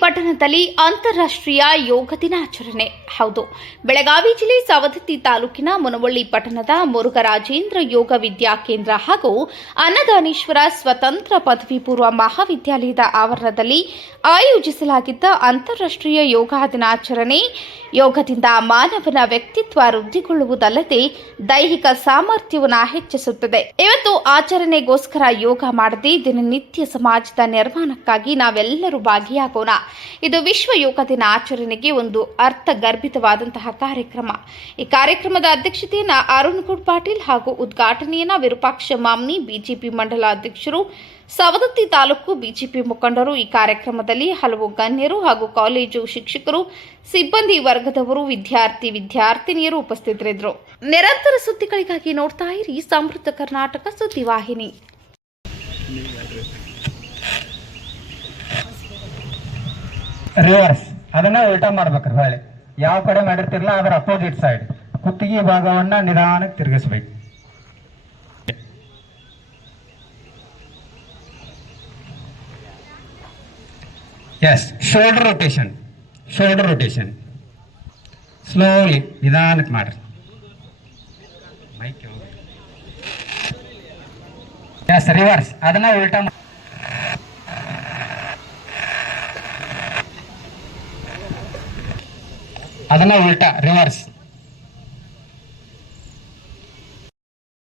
ಪಟ್ಟಣದಲ್ಲಿ ಅಂತಾರಾಷ್ಟ್ರೀಯ ಯೋಗ ದಿನಾಚರಣೆ. ಹೌದು, ಬೆಳಗಾವಿ ಜಿಲ್ಲೆ ಸವದತ್ತಿ ತಾಲೂಕಿನ ಮುನವಳ್ಳಿ ಪಟ್ಟಣದ ಮುರುಘರಾಜೇಂದ್ರ ಯೋಗ ವಿದ್ಯಾ ಕೇಂದ್ರ ಹಾಗೂ ಅನ್ನದಾನೇಶ್ವರ ಸ್ವತಂತ್ರ ಪದವಿ ಪೂರ್ವ ಮಹಾವಿದ್ಯಾಲಯದ ಆವರಣದಲ್ಲಿ ಆಯೋಜಿಸಲಾಗಿದ್ದ ಅಂತಾರಾಷ್ಟ್ರೀಯ ಯೋಗ ದಿನಾಚರಣೆ. ಯೋಗದಿಂದ ಮಾನವನ ವ್ಯಕ್ತಿತ್ವ ವೃದ್ಧಿಗೊಳ್ಳುವುದಲ್ಲದೆ ದೈಹಿಕ ಸಾಮರ್ಥ್ಯವನ್ನು ಹೆಚ್ಚಿಸುತ್ತದೆ. ಇವತ್ತು ಆಚರಣೆಗೋಸ್ಕರ ಯೋಗ ಮಾಡದೆ ದಿನನಿತ್ಯ ಸಮಾಜದ ನಿರ್ಮಾಣಕ್ಕಾಗಿ ನಾವೆಲ್ಲರೂ ಭಾಗಿಯಾಗೋಣ. ಇದು ವಿಶ್ವ ಯೋಗ ದಿನ ಆಚರಣೆಗೆ ಒಂದು ಅರ್ಥಗರ್ಭಿತವಾದಂತಹ ಕಾರ್ಯಕ್ರಮ. ಈ ಕಾರ್ಯಕ್ರಮದ ಅಧ್ಯಕ್ಷತೆಯನ್ನು ಅರುಣ್ ಗುಡ್ ಪಾಟೀಲ್ ಹಾಗೂ ಉದ್ಘಾಟನೆಯನ್ನ ವಿರೂಪಾಕ್ಷ ಮಾಮ್ನಿ, ಬಿಜೆಪಿ ಮಂಡಲ ಅಧ್ಯಕ್ಷರು, ಸವದತ್ತಿ ತಾಲೂಕು ಬಿಜೆಪಿ ಮುಖಂಡರು ಈ ಕಾರ್ಯಕ್ರಮದಲ್ಲಿ ಹಲವು ಗಣ್ಯರು ಹಾಗೂ ಕಾಲೇಜು ಶಿಕ್ಷಕರು, ಸಿಬ್ಬಂದಿ ವರ್ಗದವರು, ವಿದ್ಯಾರ್ಥಿ ವಿದ್ಯಾರ್ಥಿನಿಯರು ಉಪಸ್ಥಿತರಿದ್ದರು. ನಿರಂತರ ಸುದ್ದಿಗಳಿಗಾಗಿ ನೋಡ್ತಾ ಇರಿ ಸಮೃದ್ಧ ಕರ್ನಾಟಕ ಸುದ್ದಿವಾಹಿನಿ. ರಿವರ್ಸ್ ಅದನ್ನ ಉಲ್ಟಾ ಮಾಡ್ಬೇಕ್ರಿ ಹೊಳ್ಳಿ. ಯಾವ ಕಡೆ ಮಾಡಿರ್ತಿರಲ್ಲ ಅದರ ಅಪೋಸಿಟ್ ಸೈಡ್ ಕುತ್ತಿಗೆ ಭಾಗವನ್ನ ನಿಧಾನಕ್ಕೆ ತಿರುಗಿಸ್ಬೇಕು. Yes shoulder rotation shoulder rotation slowly ನಿಧಾನಕ್ಕೆ ಮಾಡ್ರಿ. ಎಸ್ ರಿವರ್ಸ್ ಅದನ್ನ ಉಲ್ಟಾ ಅದನ್ನ ಉಲ್ಟಾ ರಿವರ್ಸ್